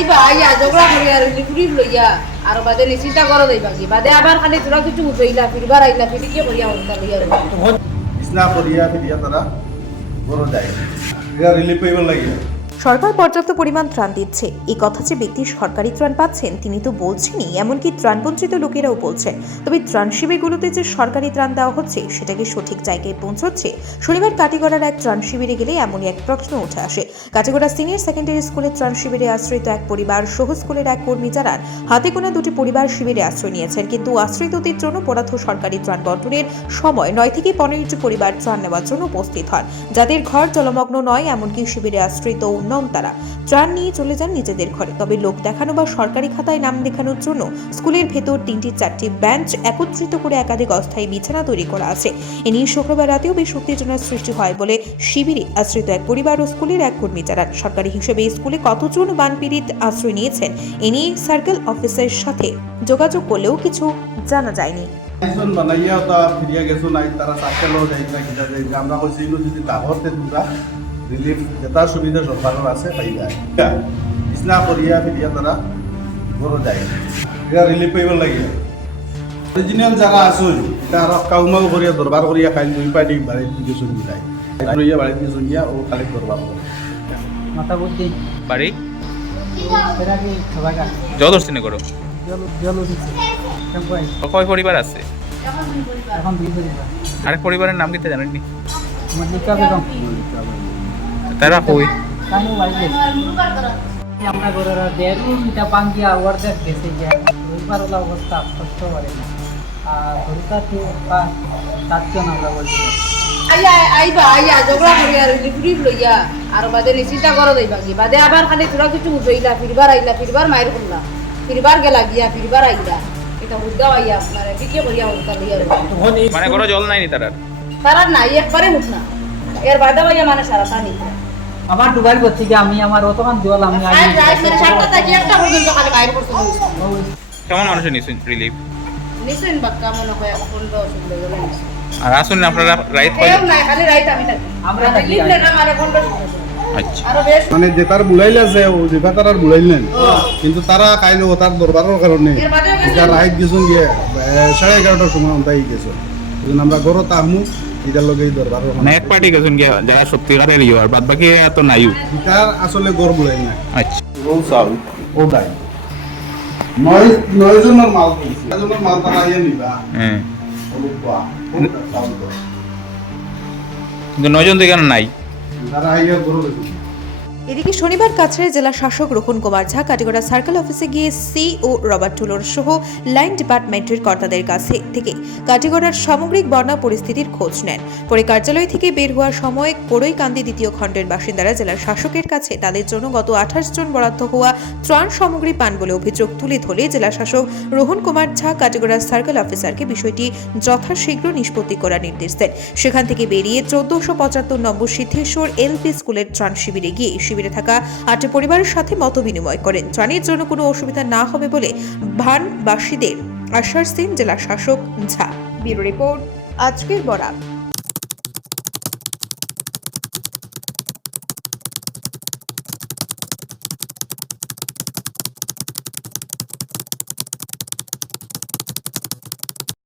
আইবা আইয়া ঝগড়া করি আর লিকুরি লইয়া আর বাদে চিন্তা করো দেইবা কি বাদে আবার খালি তোরা কিছু উঠাইলা ফিরবার আইলা ফিরি কি করিয়া হন্তা লইয়া ইসনা করিয়া ফিরিয়া তারা বড় যায় এটা রিলিফ পাইবার লাগিয়া সরকার পর্যাপ্ত পরিমাণ ত্রাণ দিচ্ছে। এই কথা যে ব্যক্তি সরকারি ত্রাণ পাচ্ছেন তিনি তো বলছেনই, এমনকি ত্রাণবঞ্চিত লোকেরাও বলছেন। তবে ত্রাণ শিবিরগুলোতে যে সরকারি ত্রাণ দেওয়া হচ্ছে সেটাকে সঠিক জায়গায় পৌঁছচ্ছে? শনিবার কাটিগড়ার এক ত্রাণ শিবিরে গেলে এমনই এক প্রশ্ন উঠে আসে। কাটিগড়া সিনিয়র সেকেন্ডারি স্কুলের ত্রাণ শিবিরে আশ্রিত এক পরিবার সহ স্কুলের এক কর্মী জানান হাতে গোনা দুটি পরিবার শিবিরে আশ্রয় নিয়েছেন, কিন্তু আশ্রিতদের জন্য বরাদ্দ সরকারি ত্রাণ বন্টনের সময় 9 থেকে 15টি পরিবার ত্রাণ নেওয়ার জন্য উপস্থিত হন। যাদের ঘর জলমগ্ন নয় এমনকি শিবিরে আশ্রিত নন তারা ত্রাণ নিয়ে চলে যান নিজেদের ঘরে। তবে লোক দেখানো বা সরকারি খাতায় নাম দেখানোর জন্য স্কুলের ভেতর 3-4টি বেঞ্চ একত্রিত করে একাধিক অস্থায়ী বিছানা তৈরি করা আছে। এ নিয়ে শুক্রবার রাতেও বেশ উত্তেজনার সৃষ্টি হয় বলে শিবিরে আশ্রিত এক পরিবার ও স্কুলের এক কর্মী জানান। সরকারি হিসেবে স্কুলে কতজন বানপীড়িত আশ্রয় নিয়েছেন এ নিয়ে সার্কেল অফিসের সাথে যোগাযোগ করলেও কিছু জানা যায়নি। বানাইয়া তা ফিরিয়া গেছো নাই তারা সার্কেলও যাইতা কিনা যে আমরা কইছিলো যদি তাহতে তোমরা রিলিফ যেটা সুবিধা সরকারের আছে পাই যায় ইসনা করিয়া ফিরিয়া তারা বড় যায় এটা রিলিফ পাইবার লাগিয়া অরিজিনাল যারা আসুন এটা আর কাউমাও করিয়া দরবার করিয়া খাইল 2 পাটি বাড়ির দিকে শুনি যায় লইয়া বাড়ির দিকে শুনিয়া ও কালেক্ট দরবার করে মাথা বুদ্ধি বাড়ি সেটা কি সবাই জলদর্শনে করো জল উঠেছে টেম্পোয় কয় পরিবার আছে? এখন 2 পরিবার আরেক পরিবারের নাম কিতে জানেননি? মল্লিকা বেগম তারা কই? কানু বাইকে আমরা ঘরের দেড়টা বাঙ্গিয়া ওয়ার্ডের গেছে গিয়া রবিবার ওলা অবস্থা কষ্ট করে না আর ঘরটা তো 7জন আমরা বলছি আইয়া আইবা আইয়া ঝগড়া করি আর লিকুরি লইয়া আর বাদে চিন্তা করো দেইবা কি বাদে আবার খালি তোরা কিছু উঠাইলা ফিরবার আইলা ফিরবার মাইর করলা ফিরবার গেলা গিয়া ফিরবার আইলা এটা হুদাও আইয়া আপনারা কি করিয়া হন্তা লইয়া মানে কোনো জল নাইনি তারার? তারা নাই একবারে উঠ না এর বাদে ভাইয়া মানে সারা পানি আমার দুবার করছি যে আমি আমার অতখান জল আমি আগে সাতটা থেকে একটা পর্যন্ত খালি বাইরে করতে কেমন মানুষের নিশ্চয় রিলিফ নিশ্চয় বাক্কা মনে হয় 15 গেলে আর আসুন আপনারা রাইট পাই কেউ নাই খালি রাইট আমি থাকি আমরা থাকি লিখলে না মানে 15 আচ্ছা আরো বেশ মানে যে তার বুলাইলে আছে ও যেটা তার বুলাইলেন কিন্তু তারা খাইলো তার দরবারের কারণে এর বাদেও এটা রাইট গেছুন গিয়ে 11:30টার সময় অন্তাই গেছো এই আমরা ঘরত আহমু এটার লগে দরবারের মানে এক পার্টি গেছেন গিয়া যারা সত্যিকারের ইয়ে আর বাদ বাকি এত নাইও। এটার আসলে গড় বুলাই না আচ্ছা রোল চাউল ও দাই নয় জনের মাল কিনছি জনের মাল তারা আইয়া নিবা হ্যাঁ হলুদ বা চাউল তো কিন্তু 9 জন থেকে নাই। তারা আইয়া গড় গেছে। এদিকে শনিবার কাছাড়ের জেলা শাসক রোহন কুমার ঝা কাটিগড়া সার্কেল অফিসে গিয়ে ও রবার্ট টুলোর সহ লাইন ডিপার্টমেন্টের কর্তাদের কাছে থেকে কাটিগড়ার সামগ্রিক বন্যা পরিস্থিতির খোঁজ নেন। পরে কার্যালয় থেকে বের হওয়ার সময় কোড়ইকান্দি দ্বিতীয় খণ্ডের বাসিন্দারা জেলার শাসকের কাছে তাদের জন্য গত 28 জন বরাদ্দ হওয়া ত্রাণ সামগ্রী পান বলে অভিযোগ তুলে ধরে জেলা শাসক রোহন কুমার ঝা কাটিগড়ার সার্কেল অফিসারকে বিষয়টি যথাশীঘ্র নিষ্পত্তি করার নির্দেশ দেন। সেখান থেকে বেরিয়ে 1475 নম্বর সিদ্ধেশ্বর এলপি স্কুলের ত্রাণ শিবিরে গিয়ে শিবিরে থাকা 8 পরিবারের সাথে মত বিনিময় করেন। ত্রাণের জন্য কোনো অসুবিধা না হবে বলে ভানবাসীদের আশ্বাস দেন জেলা শাসক ঝা। ব্যুরো রিপোর্ট, আজকের বরাক।